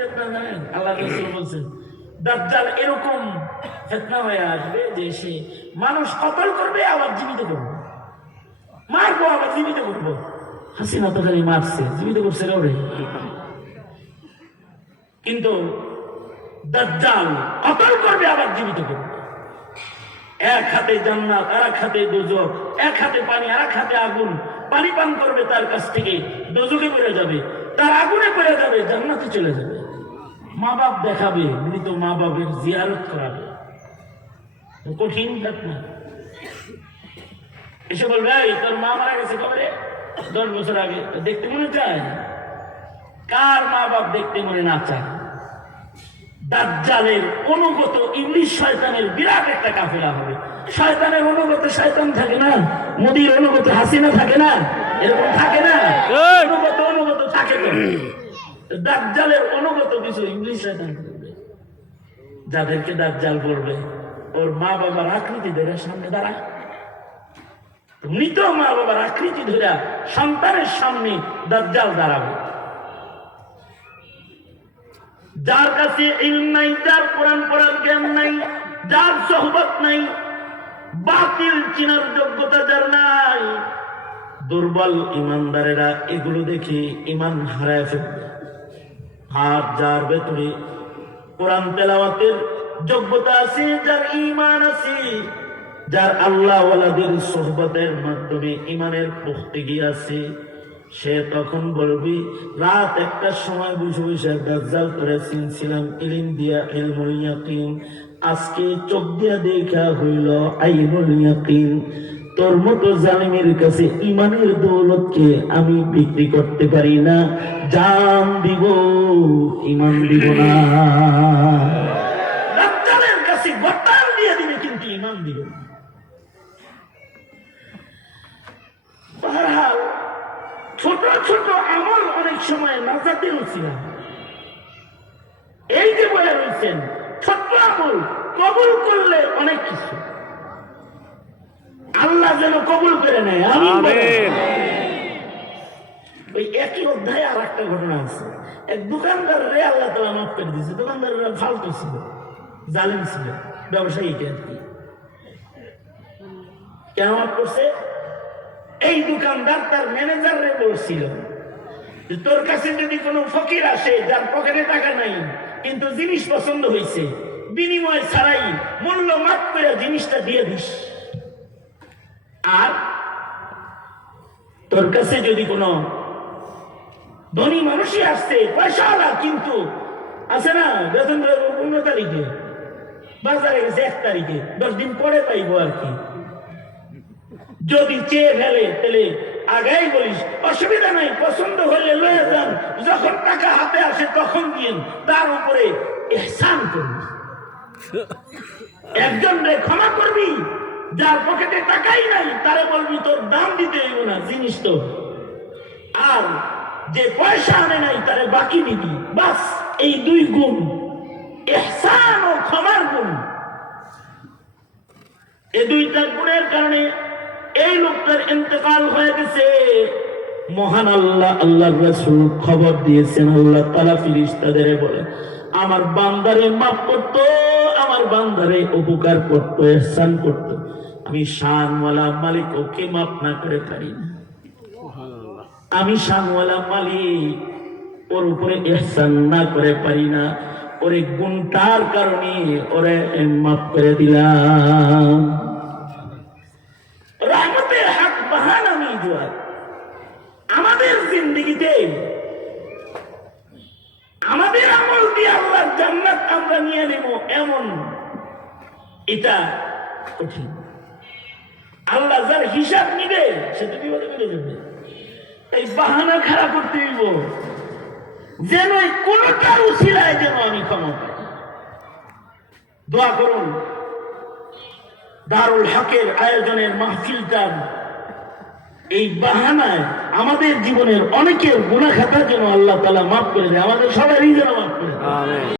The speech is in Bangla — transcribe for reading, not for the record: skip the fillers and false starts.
আল্লাহ রাসূল বলেন দাজ্জাল এরকম ফিতনা হয়ে আসবে যে সে মানুষ কতল করবে আবার জীবিত করবে, মারবো আবার জীবিত করবো। হাসিনা তো খালি মারছে, জীবিত করছে ওরে। কিন্তু দাজ্জাল কতল করবে আবার জীবিত করবে। এক হাতে জান্নাত আর এক হাতে দোজখ, এক হাতে পানি আর এক হাতে আগুন। পানি পান করবে তার কাছ থেকে, দোজখে পড়ে যাবে, তার আগুনে পড়ে যাবে, জান্নাতে চলে যাবে। মা বাপ দেখাবে, মৃত মা বাপের জিয়ারত করাবে। কঠিন ঘটনা। এসে বলবে তোর মা মারা গেছে কবে? 10 বছর আগে। দেখতে মনে চায়? কার মা বাপ দেখতে মনে না চায়? দাজ্জালের অনুগত ইবলিস শয়তানের বিরাট একটা কাফেলা হবে। শয়তানের অনুগত শয়তান থাকে না, মোদির অনুগত হাসিনা থাকে না, এরকম থাকে না? অনুগত থাকে তো। দাজ্জালের অনুগত কিছু ইবলিস শয়তান থাকবে, যাদেরকে দাজ্জাল বলবে ওর মা বাবার আকৃতি ধরে সামনে দাঁড়া। মৃত মা বাবার আকৃতি ধরে সন্তানের সামনে দাজ্জাল দাঁড়াবে। যার কাছে ইলম নাই, যার কোরআন পড়ার জ্ঞান নাই, যার সোহবত নাই, বাতিল চিনার যোগ্যতা যার নাই, দুর্বল ইমানদারেরা এগুলো দেখে ইমান হারায় ফেলবে। আর যার ভেতরে কোরআন তেলাওয়াতের যোগ্যতা আছে, যার ঈমান আছে, যার আল্লাহ ওয়ালাদের সোহবতের মাধ্যমে ঈমানের পুখতিগি আছে, সে তখন বলবি রাত 1টার সময় বুঝে বুঝে দাজ্জাল করে চিনছিলাম ইলম দিয়া ইলমুল ইয়াকিন, আজকে চোখ দিয়া দেখা হইল আইনুল ইয়াকিন। তোর মতো জালিমের কাছে ইমানের দৌলতকে আমি বিক্রি করতে পারি না, জান দিব ইমান দিব না। দাজ্জালের কাছে গোটাল দিয়ে দিবে কিন্তু ইমান দিব না। বহরহাল ছোট ছোট আমল অনেক সময় নাজাতের উসিলা। এই যে বলে রয়েছেন ছোট্ট আমল কবুল করলে অনেক কিছু আল্লাহ যেন কবুল করে নেয়। আমিন। ওই একই অধ্যায়ে আর একটা ঘটনা আছে। এক দোকানদার রে আল্লাহ তাআলা মাফ করে দিয়েছে। দোকানদাররা ফালতু ছিল, জালিম ছিল, ব্যবসায়ীকে আর কি। কেন মাফ করছে? এই দোকানদার তার ম্যানেজারে বলছিল যে তোর কাছে যদি কোনো ফকির আসে যার পকেটে টাকা নাই কিন্তু জিনিস পছন্দ হয়েছে, বিনিময় ছাড়াই মূল্য মাপ করে জিনিসটা দিয়ে দিস। আর তোর কাছে যদি কোনো ধনী মানুষই আসছে পয়সাওয়ালা, কিন্তু আছে না বেতন 15 তারিখে, বাজারে গেছে 1 তারিখে, 10 দিন পরে পাইবো আর কি, যদি চেয়ে ফেলে তাহলে আগেই বলিস অসুবিধা নাই, পছন্দ হলে লয়ে যান, যখন টাকা হাতে আসে তখন দিন, তার উপরে ইহসান করবি। একজন রে ক্ষমা করবি, যার পকেটে টাকাই নাই তারে বলবি তোর দাম দিতে হইব না জিনিস তো, আর যে পয়সা আনে নাই তারে বাকি দিবি। বাস এই 2 গুণ, ইহসান ও ক্ষমার গুণ, এই 2টা গুণের কারণে এই লোকটার ইন্তেকাল হয়ে গেছে। মহান আল্লাহ, আল্লাহর রাসূল খবর দিয়েছেন, আল্লাহ তাআলা ফেরেশতাদের বলে আমার বান্দারে মাফ করতো, আমার বান্দারে উপকার করতো, ইহসান করতো, আমি শানওয়ালা মালিক ওকে মাফ না করে পারি না। আমি শানওয়ালা মালিক ওর উপরে ইহসান না করে পারি না, ওরে গুণটার কারণে ওরে মাফ করে দিলাম। রহমতের হাত বাহান আমি জোয়ার। আমাদের জিন্দেগিতে আমাদের আমল দিয়ে আল্লাহর জান্নাত আমরা নিয়ে নেব এমন এটা কঠিন। আল্লাহ যার হিসাব নিবে সে তো বিপদে পড়ে যাবে। এই বাহানা খারাপ করতে হইব যেন কোনটা উসিলায় যেন আমি ক্ষমা পাই। দোয়া করুন দারুল হকের আয়োজনের মাহফিলটার এই বাহানায় আমাদের জীবনের অনেকের গুনাহ খাতা যেন আল্লাহ তাআলা মাফ করে দেয়, আমাদের সবারই যেন মাফ করে দেয়।